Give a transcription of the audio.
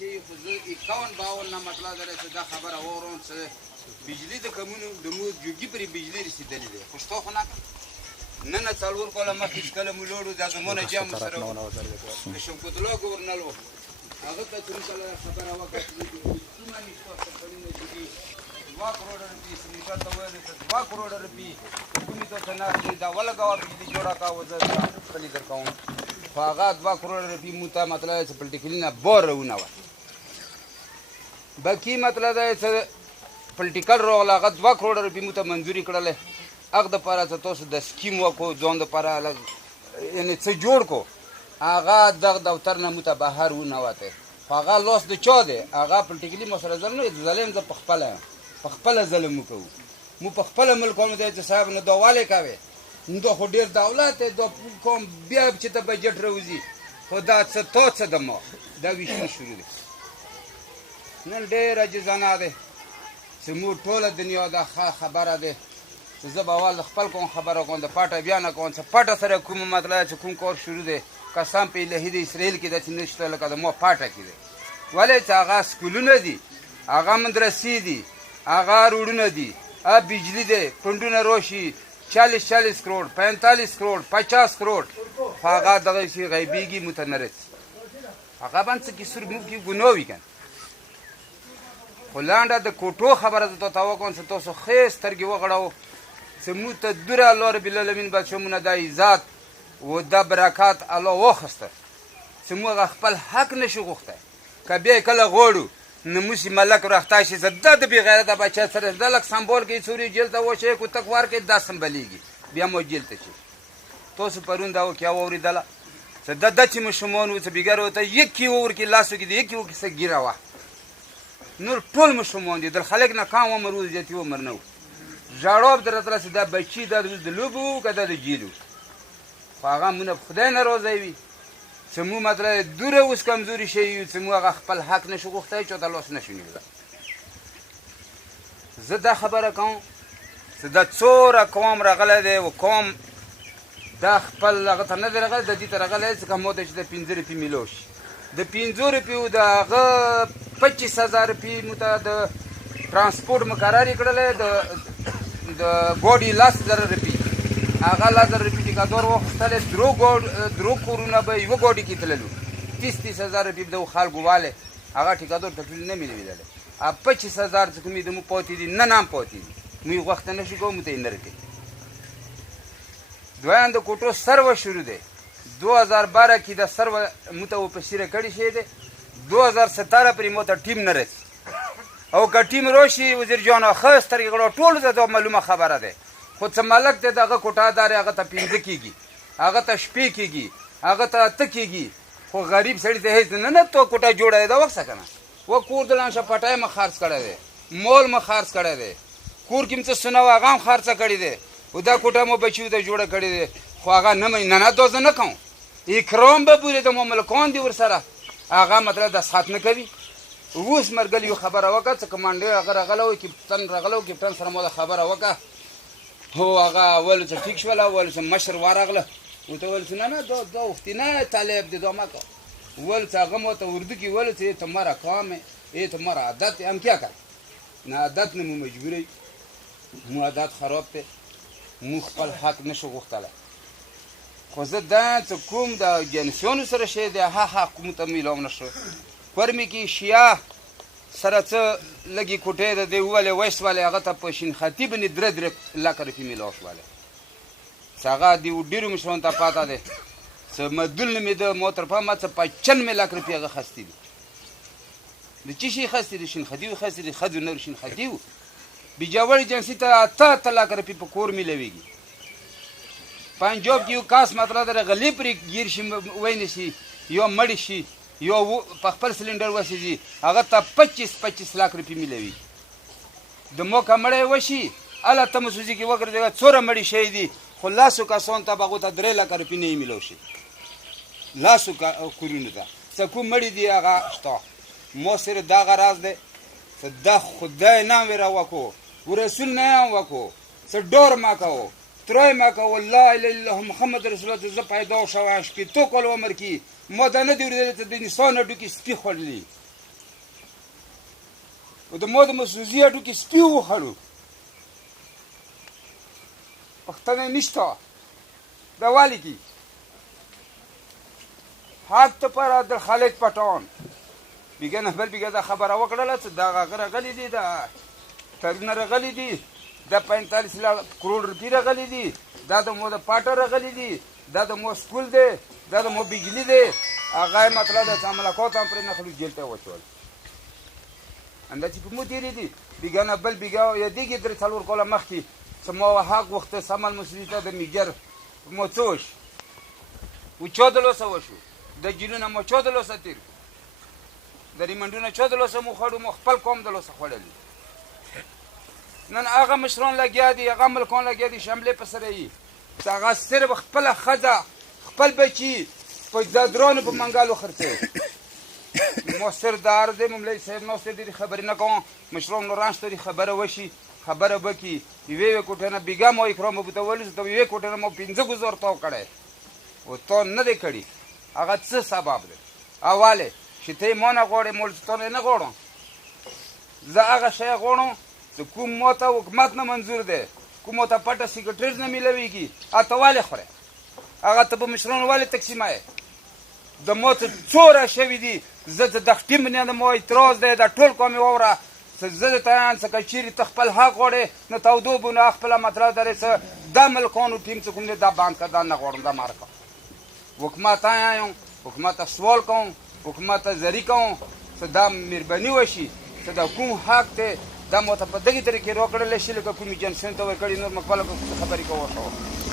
شي خو زه 51 نه مطلب دی چې دا خبره واورم چې بجلي د کمونو د مو جوګي پرې بجلي رسېدلې دی خو شته خو نه نن 4 کاله مخکې چې کله مو لوړو دا زمونه جام سره د شمکدلو ګورنل و هغه ته چې کله خبره وکړه کومه نشته خبرونه دي 2 کروڑ روپیه سمېټر ته ویل چې 2 کروڑ روپیه کومې ته نه دا ولګاوه بجلي جوړه کاوه زه خپلې درکوم خو هغه 2 کروڑ روپیه مو ته مطلب چې پلټیکلي نه بورونه وه باقي مطلب دی چې پلټیکل راغله هغه 2 کروڑ روپیه مو ته منظوري کړلی هغه دپاره چې تاسو د سکیم وکړو ځان دپاره لږ یعنې څه جوړ کړو هغه دغه دفتر نه مو ته بهر ونوتی خو هغه لاس د چا دی هغه پلټیکلي ما سره ظلم نه ظلم زه پخپله یم پخپله ظلم وکوو مو پخپله ملکانو دی چې صاحب نه دا ولې کوې نو دا خو ډېر دولت دی دا کوم بیا چې ته بجټ راوځي خو دا څه تا څه د ما دا ویشنه شروع دی نن ډېر عجیزانه دی چې موږ ټوله دنیا دا خبره دی چې زه به اول خپل کوم خبره کوم د پټه بیا نه کوم چې پټه سره کوم مطلب چې کوم کار شروع دی قسم په الهي د اسرائیل کې داسې نشته لکه د ما پټه کې دی ولې چې هغه سکولونه دي هغه مدرسې دي هغه روډونه دي هغه بجلي دی پنډونه روشي 40 کروڑ 45 کروڑ 50 کروڑ خو هغه دغه شي غیبیږي مو ته نه رسي هغه باندې څه کیسور موږ کې ګناه وي که خو لنډه د کوټو خبره زه تا وکړم چې تاسو ښې سترګې وغړوو چې موږ ته دوره الله رب العالمین بادشاه مونه دا عزت و دا برکات الله واخیسته چې موږ خپل حق نشو غوښتی که بیا یې کله غواړو نو موسې ملک رختی شي زه دا د بېغیرته بچه سره دا لږ سمبال کوي څوري جیل ته وشی کو تک ور کوي دا سمبلیږي بیا مو جیل ته شي تاسو پرون دا واقعه واورېدله چې دا چې ماشومان و چې بېګر ورته یکې وورکړي لاس وکړي د یکې وکړي څه ګیره وه نور ټول ماشومان دي د خلک نه کم عمر و زیاتي عمر نه و ژړا به درته راسي دا بچي دا د لوبو و که دا د جیل و خو هغه مونه په خدای ناراضی وي چې موږ مطلب دوره اوس کمزوري شوي یو چې موږ هغه خپل حق نشو غوښتی چاته لاس نشو نیولی زه دا خبره کوم چې دا څومره قوم راغلی دی و قوم دا خپل هغه ته نه دی راغلی د دې ته راغلی چې که ما ته چې د 5 روپۍ میلاو شي د 5 روپیو د هغه 25,000 روپۍ مو ته د ترانسپورټ مقرر یې کړلی د ګاډي 10,000 روپۍ هغه 10,000 روپۍ ټیکادار واخیستلی درو کورونه به یوه ګاډي کې تللو 30,000 روپۍ به د خلکو والی هغه ټیکادار ته ټول نه مې لیدلی 25,000 چې کومې د مو پاتې دي نن هم پاتې دي موږ یې غوښته نه شو کوو موږ ته یې نه راکوي دویم د کوټو سروه شروع دی 2012 کې د سروه مو ته وپسیره کړی شوی دی 2017 پرې مو ته ټیم نه رسي او که ټیم راشي وزیر جان ښه سترګې غړو ټولو ته دا معلومه خبره دی خو څه ملک دی د هغه کوټه دار هغه ته 5 کېږي هغه ته شپې کېږي هغه ته 8 کېږي خو غریب سړي ته هېڅ نه تو کوټه جوړه دی دا وکړه که نه و کور د لانشه پټی مې خرڅ کړی دی مول مې خرڅ کړی دی کور کې مې څه سونه وه هغه هم خرڅه کړې دی و دا کوټه مو بچیو ته جوړه کړې دی خو هغه نه دا زه نه کوم اکرام به بورې د مملکان دي ورسره هغه مطلب دستخط نه کوي اوس مرګل یو خبره وکړه چې کمانډر هغه راغلی و کپټن راغلی و کپټن سره ما د خبره وکړه هو هغه اول چې ټیک شول اول چې مشر ورغله ورته ویل چې نه دا وختي نه طالب دی دا مه کوه ویل چې هغه ما ته اردو کې ویل چې تمہارا کام ہے یہ تمہارا عادت ہے ہم کیا کریں نه عادت نه مو مجبوری مو عادت خراب دی مو خپل حق نشو غوښتلی خو زه دا چې کوم د جنسیانو سره شی دی هغه حق مو ته میلاو نه شو پرمې کې شیعه سره څه لږې کوټې د دې وولې ویس والې هغه ته په شین خطي باندې 3 لکه روپۍ میلاو شولې چې هغه د ډېرو مشرانو ته پاته دی چې مدول نه مې د ما تر پامه څه 95 لک روپۍ هغه خستي دي د څه شي خستي دي شین خطي خستي دي ښځو نور شین خطي و بیجاوړي جنسي ته 8 لک روپۍ په کور میلاویږي پنجاب کې یو کاس مطلب دی غلی پرې ګیر شي وینې شي یا مړی شي یا په خپل سلنډر وسېږي هغه ته 25 لک روپۍ میلاوي د مو که مړی وشي هله ته مسوزي کې وګرځېږه څوره مړي شوي دي خو لاسو کسانو ته به هغو ته 3 لکه روپۍ نه یې میلاو شي لاسو کورونو ته څه کوم مړي دي هغه شته ما صرف دا غرض دی چې دا خدای نه ویره وکړو و رسول نه هم وکړو څه ډور مه کوو ترای ما که والله الا الله محمد رسول الله زه پیدا شوم 18 کاله عمر کې ما دا نه دي اورېدلی چې د انسان هډوکي سپي خوړلي د مو د مسوزي هډو کې سپي وخوړو پښتنه نشته دا والی کی حق ته پر عبدالخالق پټون بیګه نه بل بیګه دا خبره وکړله چې دا هغه راغلي دي دا ترونه راغلي دي دا 45 کروڑ روپۍ راغلي دي دا د مو د پاټه راغلي دي دا د مو سکول دی دا د مو بجلی دی هغه مطلب د عملکات هم پرې نخلو جیل ته وچول همدا چې په مو تېرې دي بیګه نه بل بیګه یادېږي درې څلور کاله مخکې چې ما حق وخته سمل مسلي ته د میجر مو څه وشو و 14 وشو د جنونه مو 14 تیر د ریمنډونه 14 مو خوړو مو خپل قوم د لوسه خوړلي نن هغه مشران لګیا دي هغه ملکان لګیا دي شملې په سره یي هغه صرف خپل ښځه خپل بچي په درانو په منګالو خرڅوي مؤثر دار دی مملای صاحب ناست دی خبرې نه کوم مشران نو رانشته خبره وشي خبره وکړي یوې کوټه نه بیګا مو اکرام بوته ولې ته یوې کوټه نه مو 15 گزار تاو کړی او تو نه دی کړی هغه څه سبب دی اواله چې ته مو نه غواړې مول ته نه غواړم زه هغه شی غواړم چې کوم موته حکومت نه منظور دی کوم ته پټه سیکریټریز نه ملويږي اته والے خوره هغه ته به مشران والے تقسیمای د موت څوره شوی دي زه د ټیم نه د مو اعتراض دی د ټول قومي وره زه ته ان څه چیرې تخپل حق غوړې نه تاودو بونه خپل مطلب درې څه د ملکونو ټیم څه کوم نه دا باندې کدا نه غوړم دا مارکا حکومت آیم حکومت سوال کوم حکومت زری کوم چې دا مهرباني وشي چې دا کوم حق ته دا مو ته په دغه طریقې روکړل شي لکه کوم جنسن ته ورکړي نور مقبله خبرې کوو